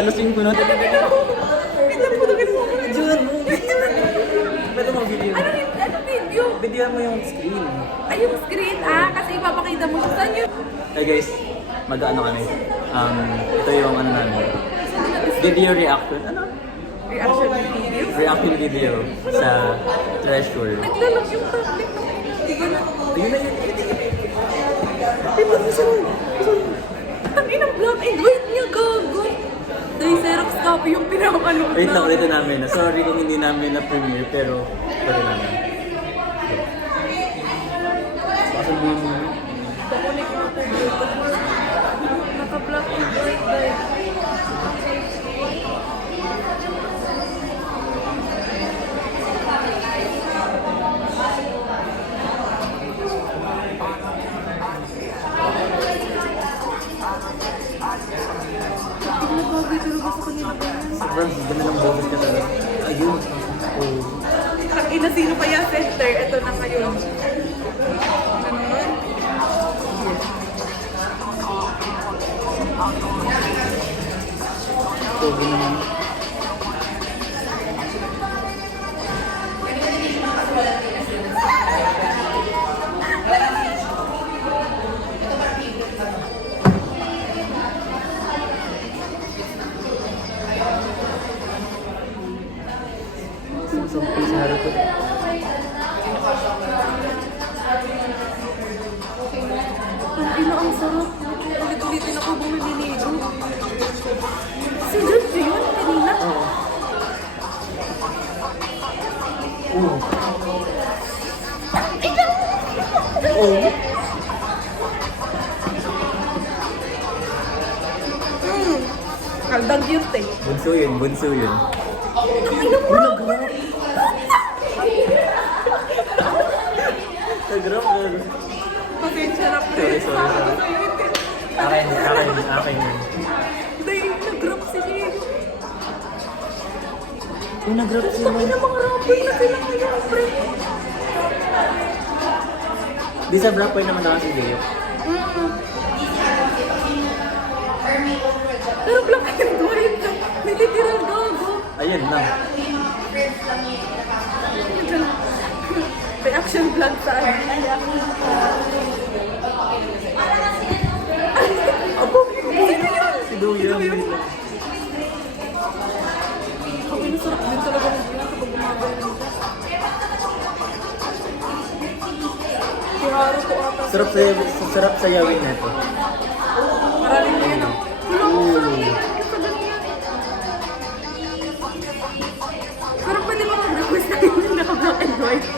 Alas yung kunot. Ito po na ganun. Diyan mo. Pwede mo video. Ano video? Video mo yung screen. Ay, yung screen kasi ipapakita mo siya. Saan yun? Hey guys, mag-ano kami. Ito yung ano namin. Video reaction. Ano? Reaction video? Reaction video sa Treasure. Naglalak yung tablet. Diba na? Tingnan na yun. Ang inang black and white niya, gago. Dahil Xerox copy yung pinapanood Wait lang, ulitin namin. Sorry kung hindi namin na-premiere, pero pwede namin. Baka mo Pakunik mo ito. Naka-black and white dahil. Nagbabi talaga sa kanila ba yan? sobrang dami ng boses ka talaga. Ayun. Oh. Ang ina, sino kaya center? Ito na ngayon. Pogi naman. Sampai sa harap ko. Ang ina, ang sarap. Ulit-ulitin ako bumilinigo. Si John ba yun kanina? Oo. Oo. Kaldag yun, te. Bunso yun, bunso yun. Ang ina mo! Nag-grab na. Pasensya na, pre. Sorry, sorry, Sabi ko sorry. sa'yo, te. Akin yun. Dahil nag-grab si Jay. Kung nag-grab Ang sila. ina mga rapper na kailangan yun, pre. Di sa rapper naman na kasi Leo. Pero black and white. May literal gago. Ayun na. Reaction vlog sa ano. Abo, sino yun? Si Duya. Ang inasarap din talaga ng vlog kapag gumagawin nito. Si Haru ko ata. Sarap sayawin na ito. Maraming na yun. Wala ko sarap yun. Sa ganyan. Pero pwede mo mag-request na yun yung naka-black and white.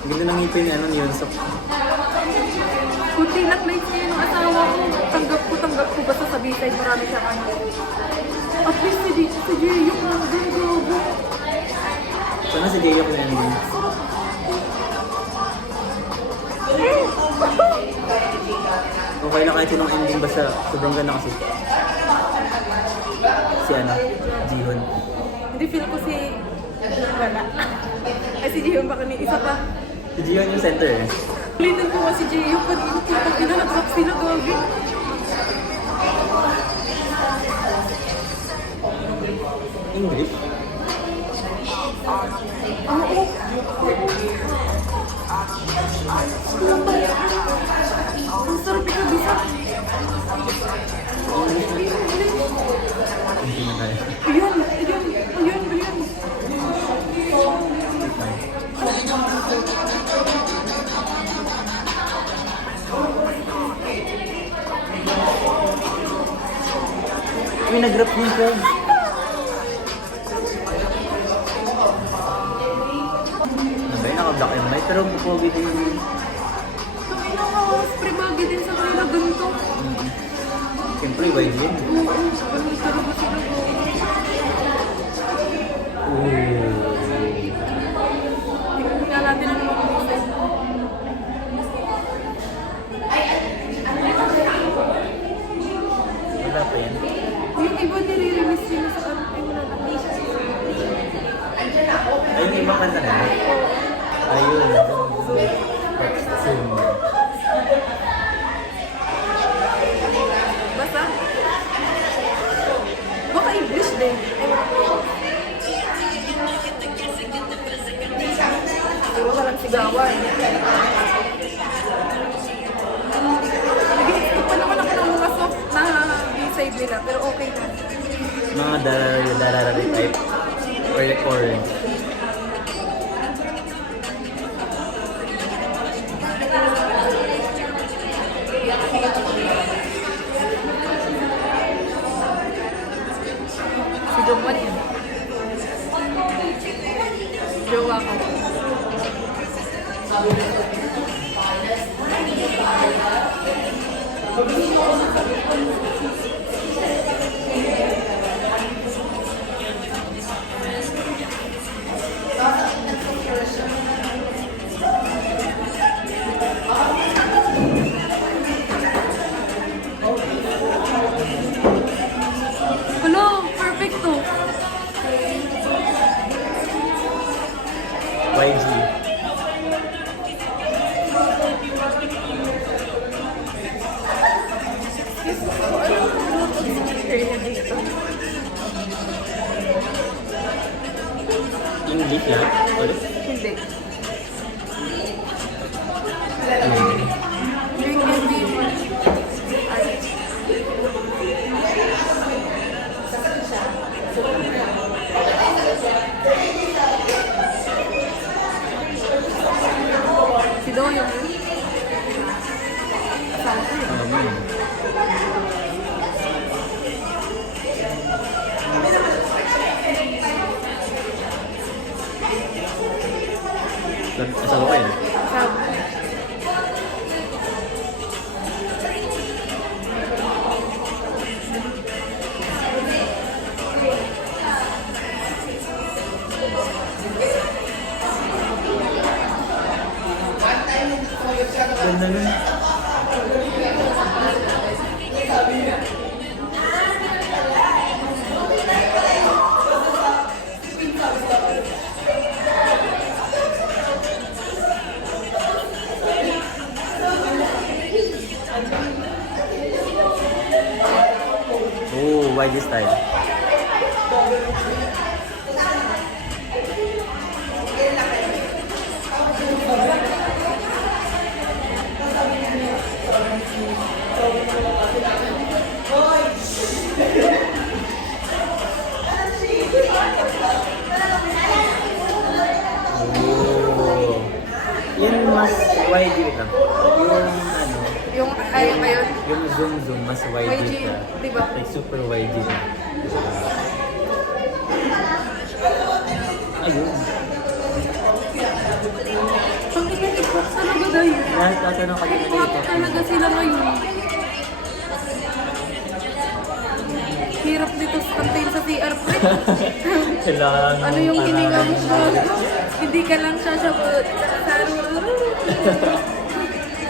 Ganda ng ngipin ni ano yun. So, Kung tinag-like niya yung asawa ko, tanggap ko basta sa B-side marami siyang ano. At least si Jay yung nandun gago. sana si Jayok na yun din. Okay lang kahit sinong ending basta sobrang ganda kasi. Si ano, Jihon. Hindi feel ko si... Wala. Ay si Jay yung baka ni isa pa. Si Jihon yung center eh. Ulitin ko nga si Jay yung pag ginanap sila gago. English? Oo. Ang sarap ikabisa. Hindi na kaya. Ayan. Uy, nag-rap din ko. Nabay, naka-black and white pero pogi din yung... Ang ina nga, pre-bagay din sa kanila ganito. Siyempre, wide yun. Oo, ganun talaga sila gago. Tingnan nga natin ang mga B-side. Wala pa yan. Yung iba nire-release nila sa kanila. Wala na. Ay, yung ibang kanta na. Ayun. Soon. din. Ewan ko. Puro ka lang sigawan. Nag-expect pa naman ako ng mga soft na B-side nila, pero okay na. Mga dararari type. Or orange. Si Jongwan yun. Jowa ko. Hello, perfecto. YG. English yan? Ulit? Hindi. Ano? Drink and be one. Ay. Si Doyong yun. Kasama ko yun. Ano yun? Asawa ko yan? Kasama. Ganda nun. Oh, YG style. Oh. Yun mas YG ka. Yung ano, Yung ayaw ngayon. yung zoom mas YG YG, ka. diba? Like super YG na. Ayun. Pangingin, i-box talaga dahil. Tatanong ka din Hot talaga sila ngayon. Hirap dito sa contain sa CR pre. Kailangan Ano yung hininga mo siya? Hindi ka lang sasagot.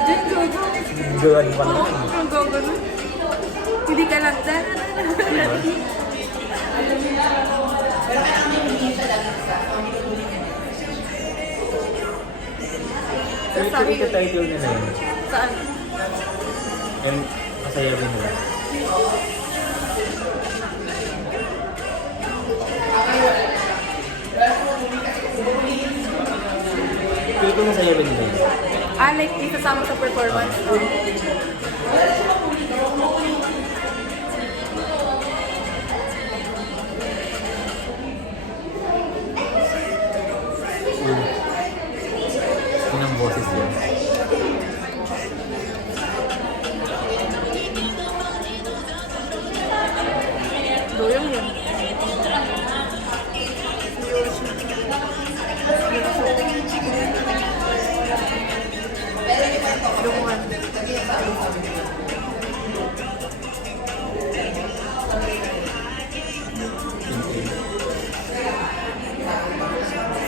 Diyan, gogo. Gawin pa naman. Ang gogo no? Hindi ka lang dyan. Ito title nila yun. Saan? Yung kasayawin nila. Ito masayawin nila yun. Ah, like isasama sa performance. Yun ang boses yan. Doyong yun. Lungan.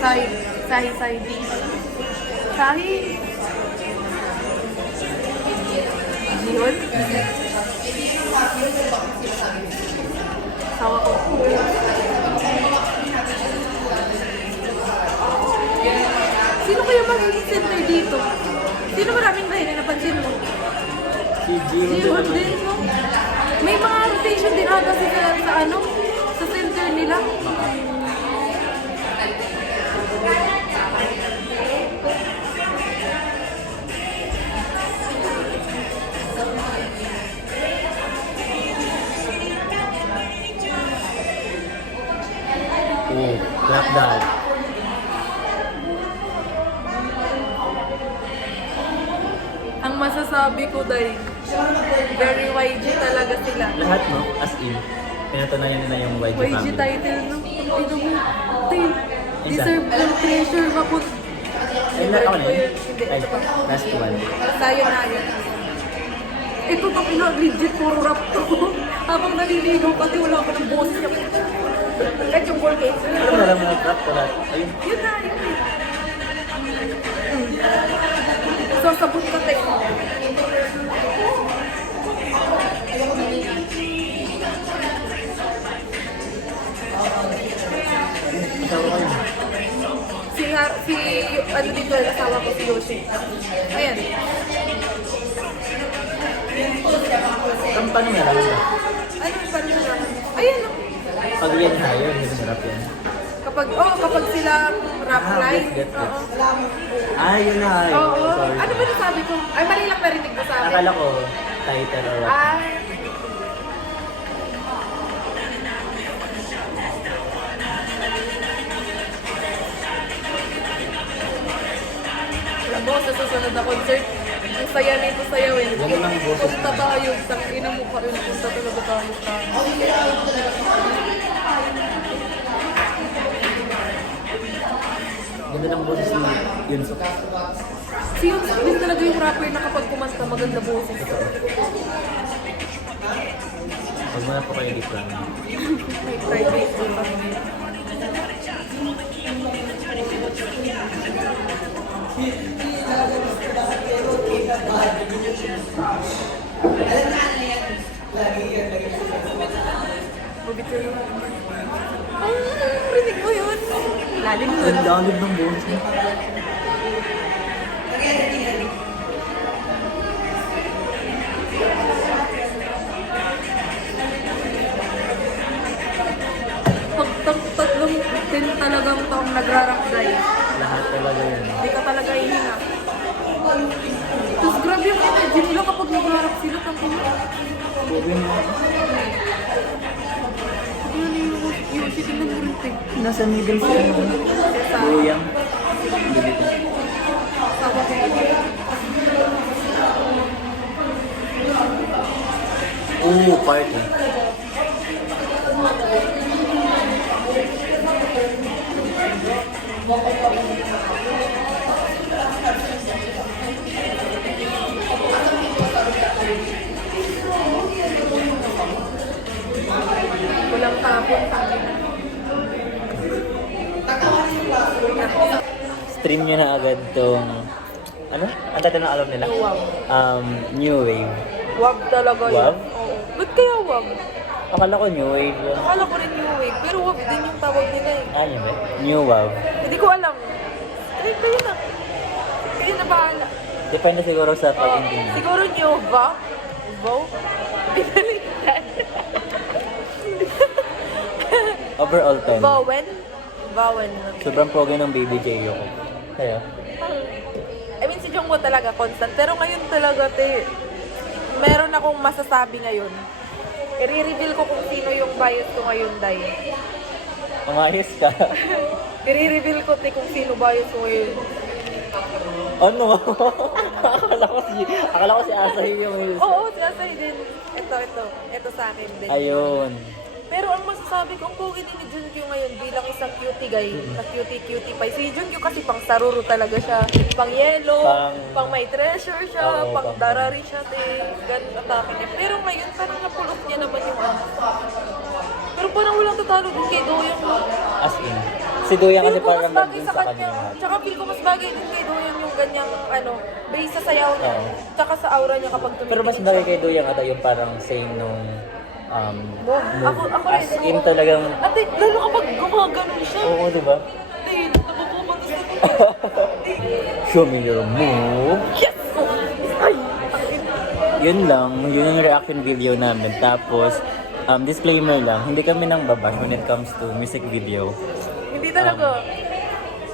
Sahi. Sahi. Sahi. Yun. Sawa ko. Sino kaya magiging center dito? Sino maraming dahil na napansin mo? Si Jiro Jiro din din, no? May mga rotation din ata sa ano? Sa center Wala. Oh, clap that. Ang masasabi ko dahil very YG talaga sila. Lahat, no? As in, pinatunayan nila yung YG YG family. title no? Ino mo. Tay, Isa. deserve ng treasure maput. Ay, lahat ako na yun. Hindi, Ay, ito pa. last one. Tayo na yan. Ito to ino, legit puro rap to. Habang naliligaw kasi wala pa ng boses niya. Kahit yung ball case. Ano na lang mga trap ko lahat? Ayun. Yun na, yun eh. So, sabot ka tayo. Asawa ko yun. Ano dito, asawa ko si Yoshi. Ayan. Kampano na lang. Ano yung parang na? Ayan o. Pag yan higher, hindi masarap yan. Kapag sila rap line. Get. Oo. Ah, yun na. Yun. Oo. Sorry. Ano ba nasabi ko? Ay, mali lang narinig ko sa akin. Akala ko, title or what. Ay. Alam mo, sa susunod na concert, ang saya nito sayawin. Yan lang ang boses Punta tayo. Ina mo pa rin. Punta talaga tayo. Ganda ng boses ni Yunsuk. Si Youngsuk din talaga yung rapper na kapag kumanta, maganda boses. Huwag mo na po kayo dito. May private ko pa. Mabitoy yun. Rinig mo yun. Lalim nun. Ang dalig ng boses niya. Tatlong din talagang taong nagrarap dahil. Lahat talaga yun. Hindi ka talaga ihinga. Tapos grabe yung energy nila kapag nagrarap sila. Tapos Bobin mo. yun yung sitting ng gulit eh. Nasa middle si ano. Luyang. Sawa ko. Oo, party. Walang tapon. Stream nyo na agad tong... Ano? Ang title ng album nila? Wow. New Wave. Wag talaga Wag? yun. Oo. Ba't kaya wag? Akala ko New Wave yun. Akala ko rin new wave, pero wag din yung tawag nila eh. Ano ba? New Wave. Hindi ko alam. Eh, kayo na. Kayo na bahala. Depende siguro sa Oh, pag-intindi. siguro new ba? Wow? Pinalitan. Overall 10. Bowen? Bowen. Sobrang pogi ng Baby J ko. Kaya? I mean, si Jungwoo talaga constant. Pero ngayon talaga, meron akong masasabi ngayon. I-reveal ko kung sino yung bias ko ngayon, Day. Umayos ka. I-reveal ko, kung sino bias ko ngayon. Ano? akala ko si Asahi yung heels. Oo, si Asay din. Ito sa akin din. Ayun. Pero ang masasabi ko, ang pogi din ni Junkyu ngayon bilang isang cutie guy, na cutie pa. Si Junkyu kasi pang saruro talaga siya. Pang yellow, pang may treasure siya, Oo, pang pang- darari siya, ganun atake niya. Pero ngayon, parang napulot niya naman yung ano. Pero parang walang tatalo din kay Doyoung. As in. Si Doya kasi Feel ko mas parang bagay nandun sa sa kanya. kanya. Tsaka feel ko mas bagay din kay Doyoung yung ganyang, base sa sayaw niya. Oo. Tsaka sa aura niya kapag tumitingin Pero mas bagay kay Doya ata yung parang saying nung Move. move. Ako As rin, in oo. talagang, Ate, lalo kapag gumaganon siya. oo, di ba? Ate, napapumatas na Show me your move. Yes! Ay! Yun lang, yun yung reaction video namin. Tapos, Disclaimer lang, hindi kami nang babash when it comes to music video. Hindi talaga.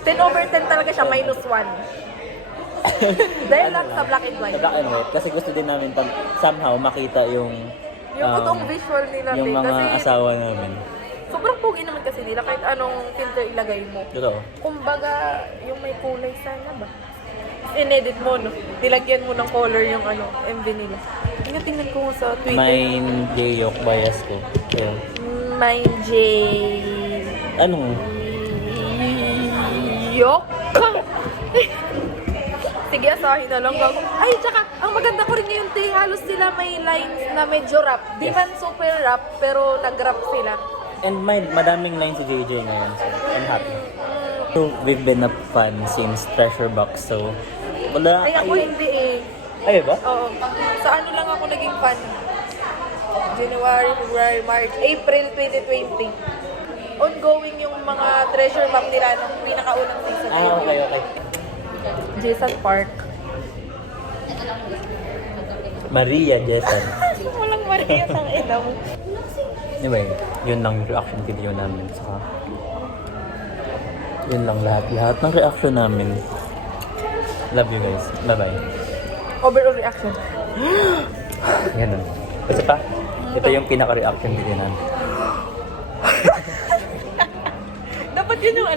10/10 talaga siya, -1. Dahil lang sa black and white. Sa black and white. Kasi gusto din namin somehow makita yung Yung totoong visual nila, yung babe. mga Kasi asawa namin. sobrang pogi naman kasi nila kahit anong filter ilagay mo. Totoo. Kumbaga, yung may kulay sana ba? In-edit mo, no? Nilagyan mo ng color yung MV nila. Tingnan ko sa Twitter. Main Jayok bias ko. Ayun. Mind J... Anong? Yok! Sige, asahin na lang gago. Ay, tsaka, ang maganda ko rin ngayon, te, halos sila may lines na medyo rap. Di Yes. man super rap, pero nag-rap sila. And madaming line si JJ ngayon. So, I'm happy. So, we've been a fan since Treasure Box. So, wala. Ay, ako hindi eh. Ay, ba? Oo. Sa ano lang ako naging fan? January, February, March, April 2020. Ongoing yung mga treasure map nila nung pinakaunang season. Okay, okay. Jason Park. Maria Jesan. Walang Maria ng ina mo. Anyway, yun lang yung reaction video namin. Saka, yun lang lahat ng reaction namin. Love you guys. Bye-bye. Overall reaction. Ganun. Kasi pa, ito yung pinaka-reaction video namin. Dapat yun yung